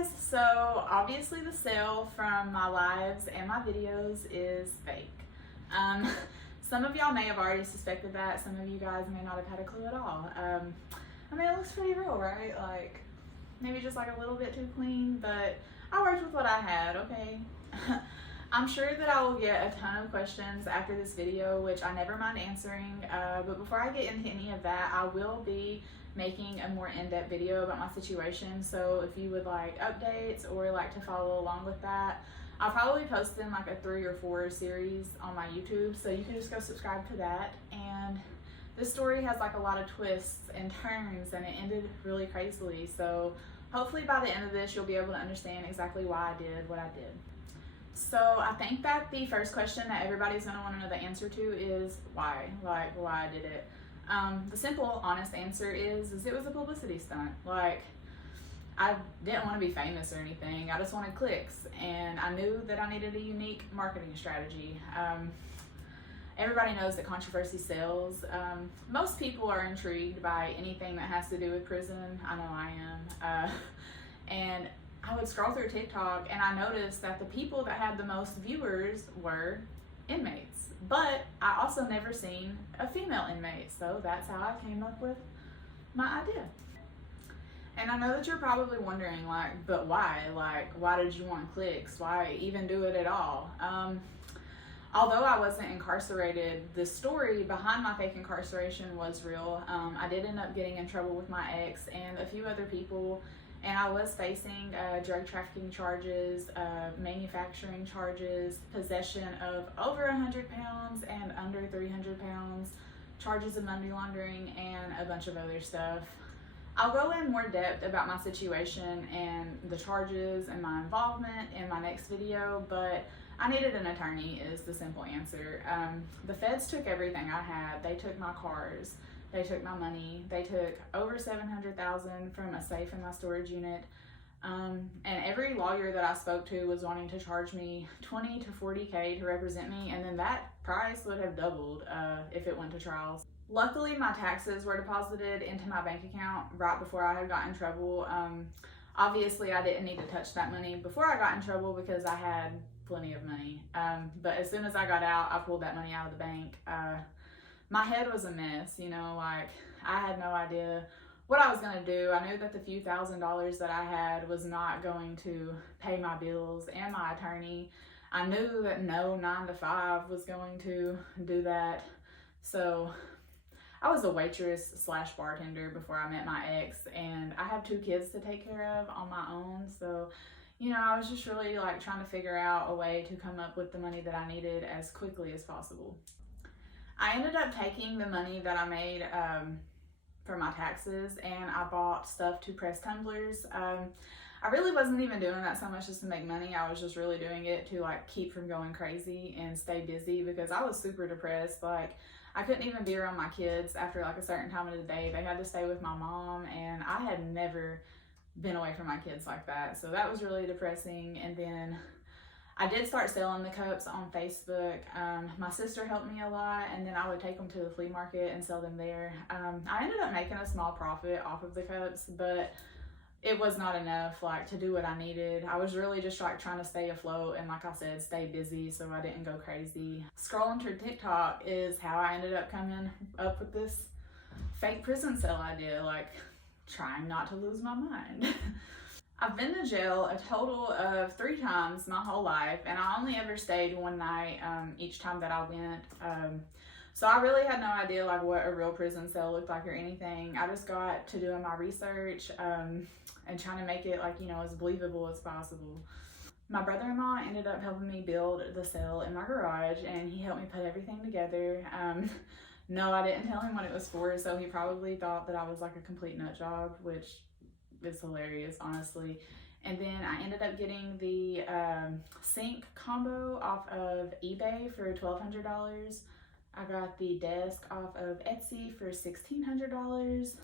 guys, so obviously the sale from my lives and my videos is fake. Um, some of y'all may have already suspected that, some of you guys may not have had a clue at all. I mean, it looks pretty real, right? Like, maybe just like a little bit too clean, but I worked with what I had, okay? I'm sure that I will get a ton of questions after this video, which I never mind answering, but before I get into any of that, I will be making a more in-depth video about my situation. So if you would like updates or like to follow along with that, I'll probably post in like a 3 or 4 series on my YouTube, so you can just go subscribe to that. And this story has like a lot of twists and turns, and it ended really crazily, so hopefully by the end of this you'll be able to understand exactly why I did what I did. So I think that the first question that everybody's going to want to know the answer to is why, like why I did it. The simple, honest answer is it was a publicity stunt. Like, I didn't want to be famous or anything. I just wanted clicks, and I knew that I needed a unique marketing strategy. Everybody knows that controversy sells. Most people are intrigued by anything that has to do with prison. I know I am. And I would scroll through TikTok and I noticed that the people that had the most viewers were inmates. But I also never seen a female inmate, so that's how I came up with my idea. And I know that you're probably wondering, like, but why? Like, why did you want clicks? Why even do it at all? Although I wasn't incarcerated, the story behind my fake incarceration was real. I did end up getting in trouble with my ex and a few other people, and I was facing drug trafficking charges, manufacturing charges, possession of over 100 pounds and under 300 pounds, charges of money laundering, and a bunch of other stuff. I'll go in more depth about my situation and the charges and my involvement in my next video, but I needed an attorney is the simple answer. The feds took everything I had. They took my cars. They took my money. They took over $700,000 from a safe in my storage unit. And every lawyer that I spoke to was wanting to charge me $20 to $40K to represent me, and then that price would have doubled if it went to trial. Luckily, my taxes were deposited into my bank account right before I had gotten in trouble. Obviously, I didn't need to touch that money before I got in trouble because I had plenty of money. But as soon as I got out, I pulled that money out of the bank. My head was a mess, you know, like I had no idea what I was gonna do. I knew that the few $1,000s that I had was not going to pay my bills and my attorney. I knew that no 9 to 5 was going to do that. So I was a waitress slash bartender before I met my ex, and I have 2 kids to take care of on my own. So, you know, I was just really like trying to figure out a way to come up with the money that I needed as quickly as possible. I ended up taking the money that I made for my taxes, and I bought stuff to press tumblers. I really wasn't even doing that so much just to make money. I was just really doing it to like keep from going crazy and stay busy because I was super depressed. Like, I couldn't even be around my kids after like a certain time of the day. They had to stay with my mom, and I had never been away from my kids like that. So that was really depressing. And then I did start selling the cups on Facebook. My sister helped me a lot, and then I would take them to the flea market and sell them there. I ended up making a small profit off of the cups, but it was not enough like to do what I needed. I was really just like trying to stay afloat and, like I said, stay busy so I didn't go crazy. Scrolling through TikTok is how I ended up coming up with this fake prison sale idea, like trying not to lose my mind. I've been to jail a total of 3 times my whole life, and I only ever stayed one night each time that I went. So I really had no idea like what a real prison cell looked like or anything. I just got to doing my research and trying to make it like, you know, as believable as possible. My brother-in-law ended up helping me build the cell in my garage, and he helped me put everything together. No, I didn't tell him what it was for, so he probably thought that I was like a complete nut job, which is hilarious, honestly. And then I ended up getting the sink combo off of eBay for $1,200. I got the desk off of Etsy for $1,600.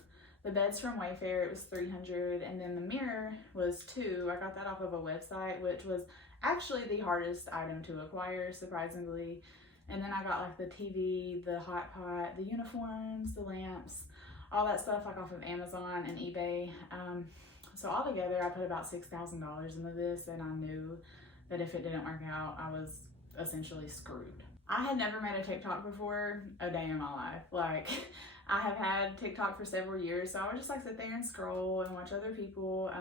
The bed's from Wayfair, it was $300, and then the mirror was $2. I got that off of a website, which was actually the hardest item to acquire, surprisingly. And then I got like the TV, the hot pot, the uniforms, the lamps, all that stuff like off of Amazon and eBay. So altogether, I put about $6,000 into this, and I knew that if it didn't work out, I was essentially screwed. I had never made a TikTok before a day in my life. Like, I have had TikTok for several years, so I would just like sit there and scroll and watch other people.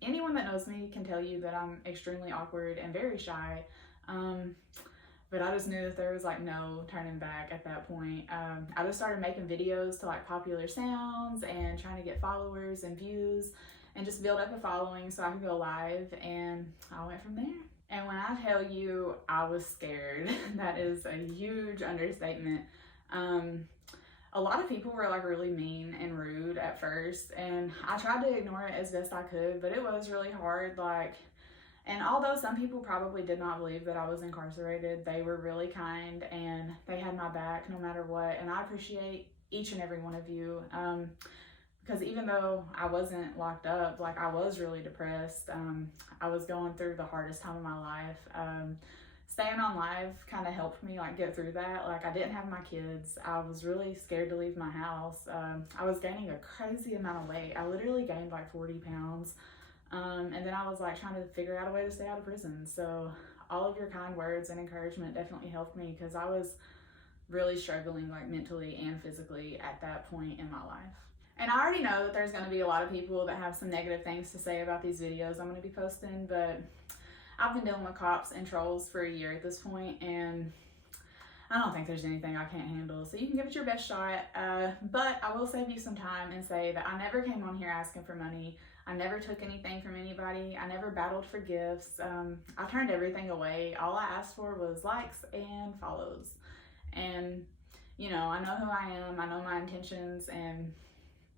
Anyone that knows me can tell you that I'm extremely awkward and very shy. But I just knew that there was like no turning back at that point. I just started making videos to like popular sounds and trying to get followers and views and just build up a following so I could go live, and I went from there. And when I tell you I was scared, that is a huge understatement. A lot of people were like really mean and rude at first, and I tried to ignore it as best I could, but it was really hard. Like, and although some people probably did not believe that I was incarcerated, they were really kind and they had my back no matter what. And I appreciate each and every one of you. Because even though I wasn't locked up, like, I was really depressed. I was going through the hardest time of my life. Staying on live kind of helped me like get through that. Like, I didn't have my kids. I was really scared to leave my house. I was gaining a crazy amount of weight. I literally gained like 40 pounds. And then I was like trying to figure out a way to stay out of prison. So all of your kind words and encouragement definitely helped me, because I was really struggling like mentally and physically at that point in my life. And I already know that there's going to be a lot of people that have some negative things to say about these videos I'm going to be posting, but I've been dealing with cops and trolls for a year at this point, and I don't think there's anything I can't handle. So you can give it your best shot, but I will save you some time and say that I never came on here asking for money. I never took anything from anybody. I never battled for gifts. I turned everything away. All I asked for was likes and follows. And, you know, I know who I am. I know my intentions, and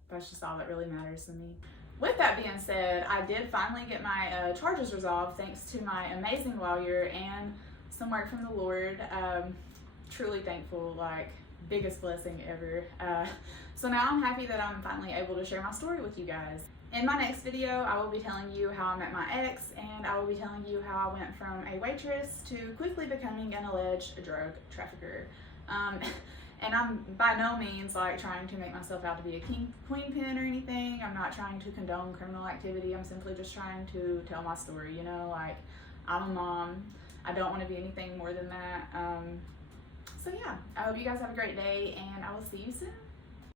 that's just all that really matters to me. With that being said, I did finally get my charges resolved thanks to my amazing lawyer and some work from the Lord. Truly thankful, like, biggest blessing ever. So now I'm happy that I'm finally able to share my story with you guys. In my next video, I will be telling you how I met my ex, and I will be telling you how I went from a waitress to quickly becoming an alleged drug trafficker. And I'm by no means like trying to make myself out to be a queen pin or anything. I'm not trying to condone criminal activity. I'm simply just trying to tell my story, you know, like, I'm a mom. I don't want to be anything more than that. So yeah, I hope you guys have a great day, and I will see you soon.